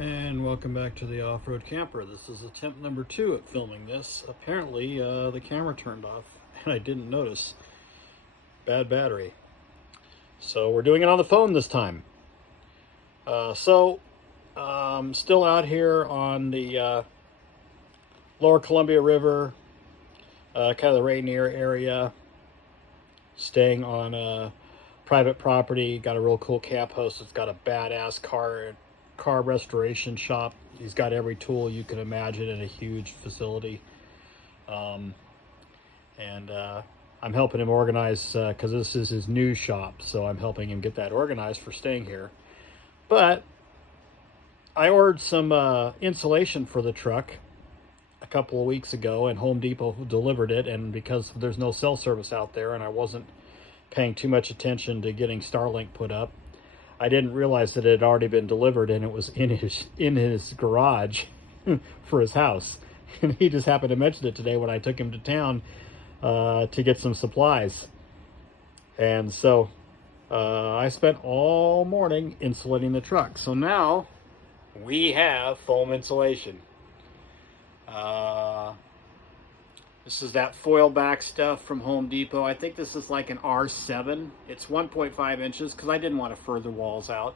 And welcome back to the off-road camper. This is attempt number 2 at filming this. Apparently the camera turned off and I didn't notice. Bad battery. So we're doing it on the phone this time. Still out here on the lower Columbia River, kind of the Rainier area, staying on private property. Got a real cool camp host. It's got a badass car restoration shop. He's got every tool you can imagine in a huge facility. I'm helping him organize because this is his new shop, so I'm helping him get that organized for staying here. But I ordered some insulation for the truck a couple of weeks ago, and Home Depot delivered it, and because there's no cell service out there and I wasn't paying too much attention to getting Starlink put up, I didn't realize that it had already been delivered and it was in his garage for his house. And he just happened to mention it today when I took him to town to get some supplies. And so I spent all morning insulating the truck. So now we have foam insulation. This is that foil back stuff from Home Depot. I think this is like an R7. It's 1.5 inches because I didn't want to further walls out.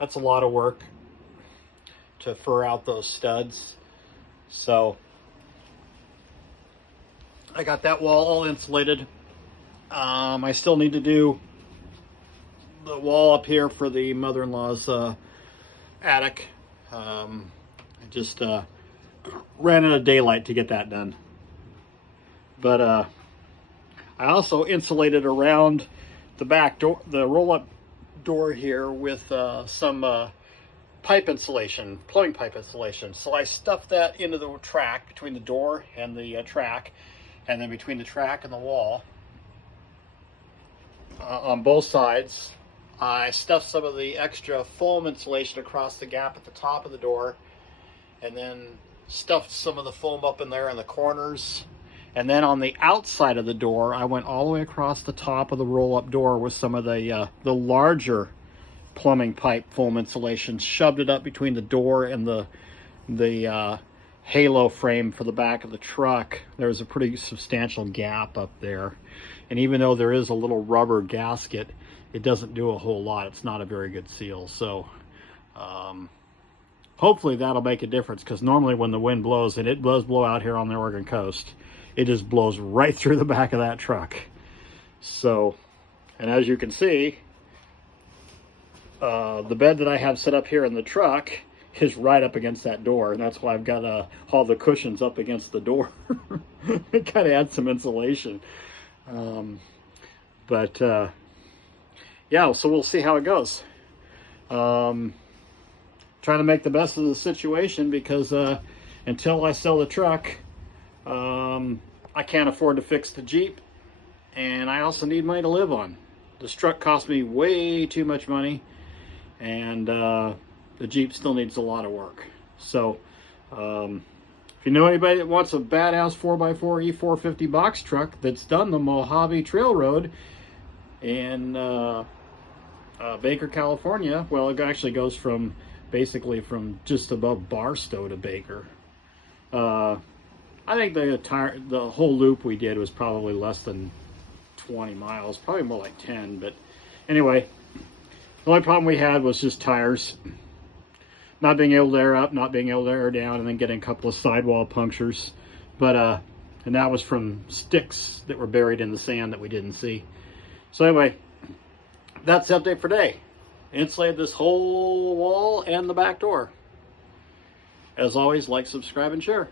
That's a lot of work to fur out those studs. So I got that wall all insulated. I still need to do the wall up here for the mother-in-law's attic. I just ran out of daylight to get that done. But I also insulated around the back door, the roll-up door here, with some pipe insulation, plumbing pipe insulation. So I stuffed that into the track, between the door and the track, and then between the track and the wall on both sides. I stuffed some of the extra foam insulation across the gap at the top of the door, and then stuffed some of the foam up in there in the corners. And then on the outside of the door, I went all the way across the top of the roll-up door with some of the larger plumbing pipe foam insulation, shoved it up between the door and the halo frame for the back of the truck. There's a pretty substantial gap up there. And even though there is a little rubber gasket, it doesn't do a whole lot. It's not a very good seal. So hopefully that'll make a difference, because normally when the wind blows, and it does blow out here on the Oregon coast, it just blows right through the back of that truck. So, and as you can see, the bed that I have set up here in the truck is right up against that door, and that's why I've got all the cushions up against the door. It kind of adds some insulation. Yeah, so we'll see how it goes. Trying to make the best of the situation, because until I sell the truck, I can't afford to fix the Jeep, and I also need money to live on. This truck cost me way too much money, and the Jeep still needs a lot of work. So if you know anybody that wants a badass 4x4 E450 box truck that's done the Mojave Trail Road in Baker, California, well, it actually goes from basically from just above Barstow to Baker. I think the whole loop we did was probably less than 20 miles, probably more like 10. But anyway, the only problem we had was just tires. Not being able to air up, not being able to air down, and then getting a couple of sidewall punctures. But and that was from sticks that were buried in the sand that we didn't see. So anyway, that's the update for today. Insulated this whole wall and the back door. As always, like, subscribe, and share.